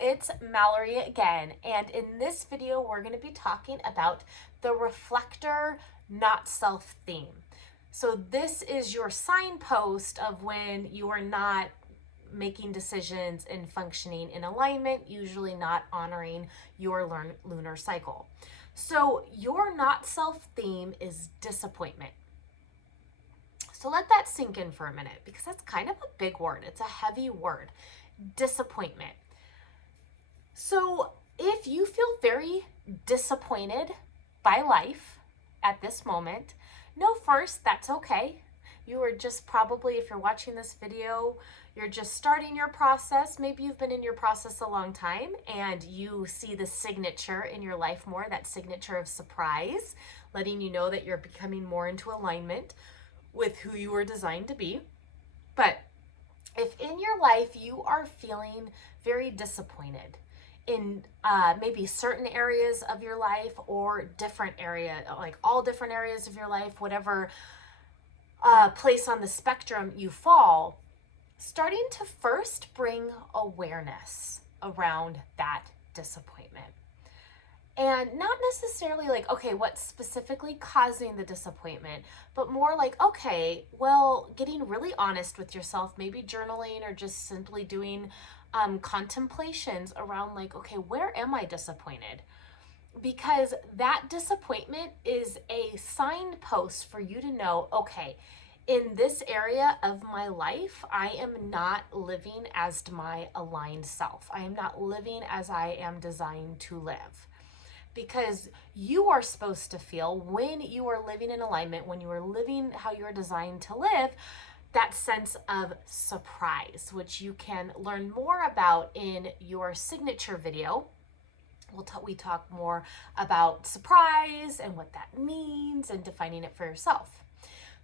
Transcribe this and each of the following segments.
it's Mallory again, and in this video we're going to be talking about the reflector not self theme. So this is your signpost of when you are not making decisions and functioning in alignment, usually not honoring your lunar cycle. So your not self theme is disappointment. So let that sink in for a minute because that's kind of a big word. It's a heavy word. Disappointment. So if you feel very disappointed by life at this moment, know first that's okay. You are just probably, if you're watching this video, you're just starting your process. Maybe you've been in your process a long time and you see the signature in your life more, that signature of surprise, letting you know that you're becoming more into alignment with who you were designed to be. But if in your life you are feeling very disappointed in maybe certain areas of your life or different area, like all different areas of your life, whatever place on the spectrum you fall, starting to first bring awareness around that disappointment. And not necessarily like, okay, what's specifically causing the disappointment, but more like, okay, well, getting really honest with yourself, maybe journaling or just simply doing contemplations around like, okay, where am I disappointed? Because that disappointment is a signpost for you to know, okay, in this area of my life, I am not living as my aligned self. I am not living as I am designed to live. Because you are supposed to feel when you are living in alignment, when you are living how you're designed to live, that sense of surprise, which you can learn more about in your signature video. We talk more about surprise and what that means and defining it for yourself.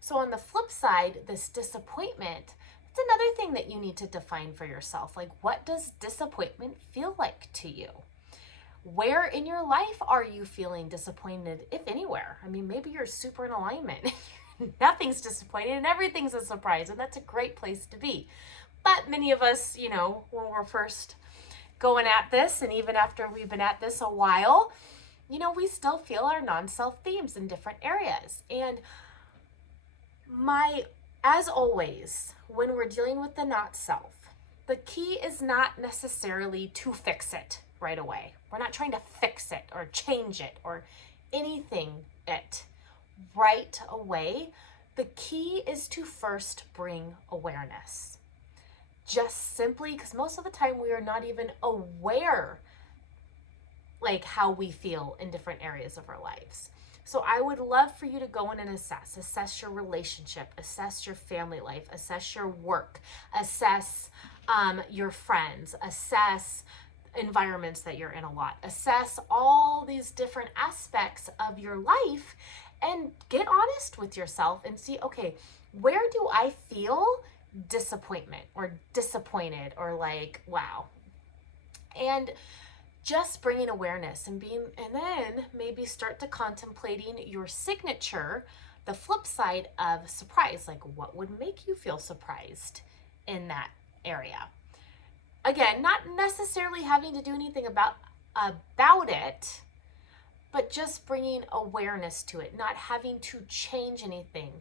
So on the flip side, this disappointment, it's another thing that you need to define for yourself. Like, what does disappointment feel like to you? Where in your life are you feeling disappointed, if anywhere? I mean, maybe you're super in alignment. Nothing's disappointing and everything's a surprise, and that's a great place to be. But many of us, when we're first going at this, and even after we've been at this a while, we still feel our non-self themes in different areas. And as always, when we're dealing with the not self, the key is not necessarily to fix it right away. We're not trying to fix it or change it or anything it right away. The key is to first bring awareness. Just simply because most of the time we are not even aware like how we feel in different areas of our lives. So I would love for you to go in and assess your relationship, assess your family life, assess your work, assess your friends, assess environments that you're in a lot, assess all these different aspects of your life and get honest with yourself and see, okay, where do I feel disappointment or disappointed or like, wow? And just bringing awareness and then maybe start to contemplating your signature, the flip side of surprise, like what would make you feel surprised in that area? Again, not necessarily having to do anything about it, but just bringing awareness to it, not having to change anything.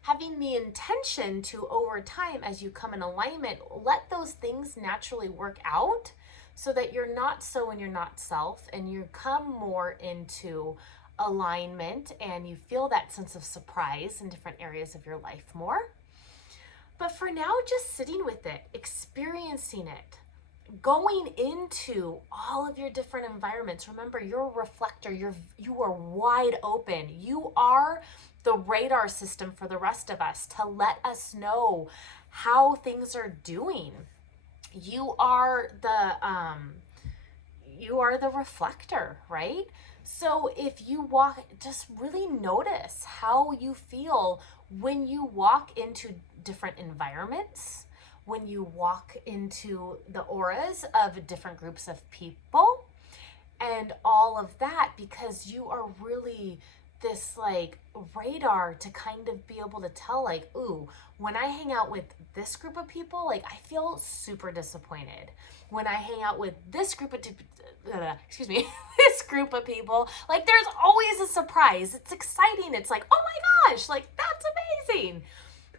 Having the intention to, over time, as you come in alignment, let those things naturally work out so that you're not so in your not self and you come more into alignment and you feel that sense of surprise in different areas of your life more. But for now, just sitting with it, experiencing it, going into all of your different environments. Remember, you're a reflector. You are wide open. You are the radar system for the rest of us to let us know how things are doing. You are the reflector, right? So if you walk, just really notice how you feel when you walk into different environments, when you walk into the auras of different groups of people and all of that, because you are really this like radar to kind of be able to tell like, ooh, when I hang out with this group of people, like I feel super disappointed. When I hang out with this group of this group of people, like there's always a surprise. It's exciting. It's like, oh my gosh, like that's amazing.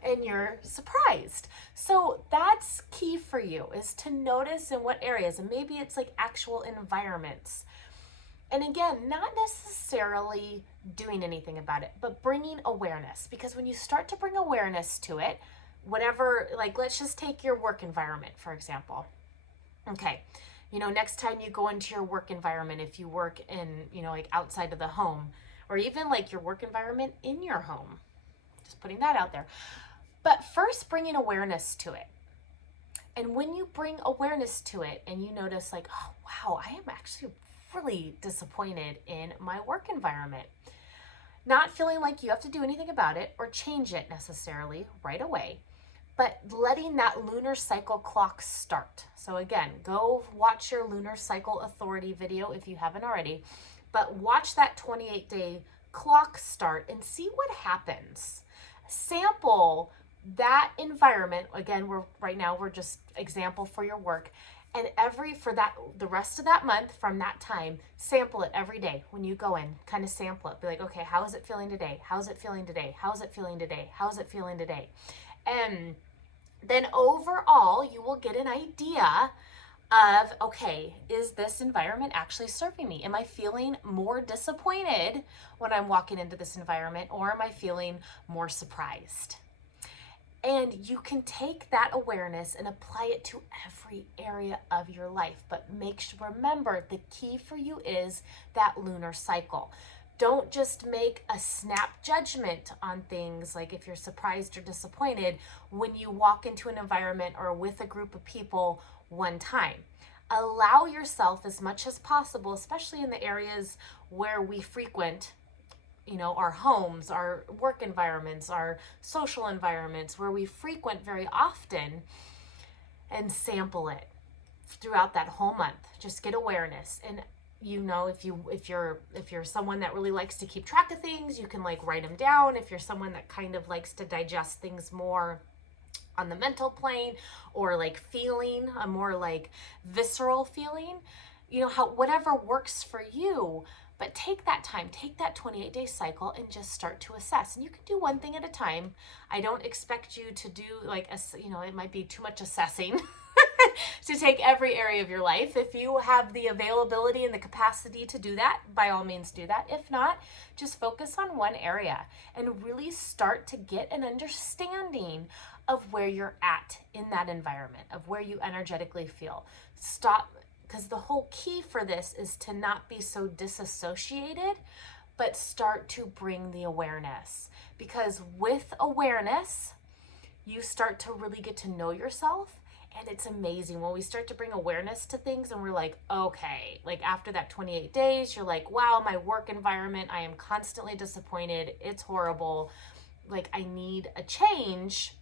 And you're surprised. So that's key for you, is to notice in what areas, and maybe it's like actual environments. And again, not necessarily doing anything about it, but bringing awareness. Because when you start to bring awareness to it, whatever, like let's just take your work environment, for example. Okay, next time you go into your work environment, if you work in, like outside of the home, or even like your work environment in your home, just putting that out there. But first, bringing awareness to it. And when you bring awareness to it and you notice like, oh, wow, I am actually really disappointed in my work environment. Not feeling like you have to do anything about it or change it necessarily right away, but letting that lunar cycle clock start. So again, go watch your lunar cycle authority video if you haven't already, but watch that 28-day clock start and see what happens. Sample that environment. Again, we're just example for your work. And the rest of that month from that time, sample it every day when you go in, kind of sample it. Be like, okay, how is it feeling today? How's it feeling today? How's it feeling today? How's it feeling today? And then overall, you will get an idea of, okay, is this environment actually serving me? Am I feeling more disappointed when I'm walking into this environment, or am I feeling more surprised? And you can take that awareness and apply it to every area of your life. But remember, the key for you is that lunar cycle. Don't just make a snap judgment on things, like if you're surprised or disappointed when you walk into an environment or with a group of people one time. Allow yourself as much as possible, especially in the areas where we frequent, our homes, our work environments, our social environments, where we frequent very often, and sample it throughout that whole month. Just get awareness. And if you're someone that really likes to keep track of things, you can like write them down. If you're someone that kind of likes to digest things more on the mental plane, or like feeling a more like visceral feeling, whatever works for you. But take that time, take that 28-day cycle and just start to assess. And you can do one thing at a time. I don't expect you to do it might be too much assessing to take every area of your life. If you have the availability and the capacity to do that, by all means do that. If not, just focus on one area and really start to get an understanding of where you're at in that environment, of where you energetically feel. Because the whole key for this is to not be so disassociated, but start to bring the awareness. Because with awareness, you start to really get to know yourself. And it's amazing when we start to bring awareness to things and we're like, okay, like after that 28 days, you're like, wow, my work environment, I am constantly disappointed. It's horrible. Like I need a change.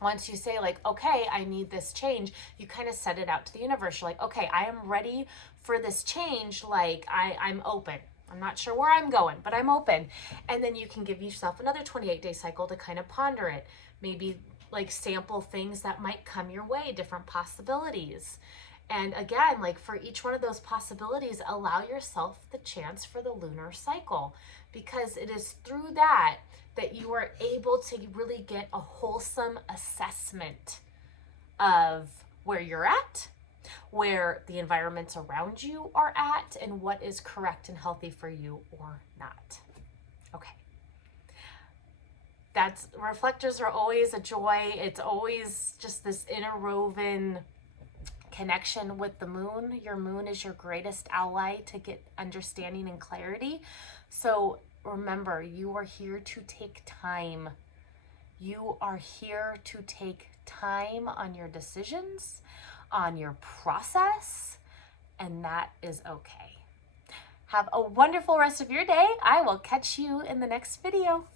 Once you say like, okay, I need this change, you kind of set it out to the universe. You're like, okay, I am ready for this change. Like I'm open. I'm not sure where I'm going, but I'm open. And then you can give yourself another 28-day cycle to kind of ponder it. Maybe like sample things that might come your way, different possibilities. And again, like for each one of those possibilities, allow yourself the chance for the lunar cycle, because it is through that you are able to really get a wholesome assessment of where you're at, where the environments around you are at, and what is correct and healthy for you or not. Okay. Reflectors are always a joy. It's always just this interwoven connection with the moon. Your moon is your greatest ally to get understanding and clarity. So remember, you are here to take time. You are here to take time on your decisions, on your process, and that is okay. Have a wonderful rest of your day. I will catch you in the next video.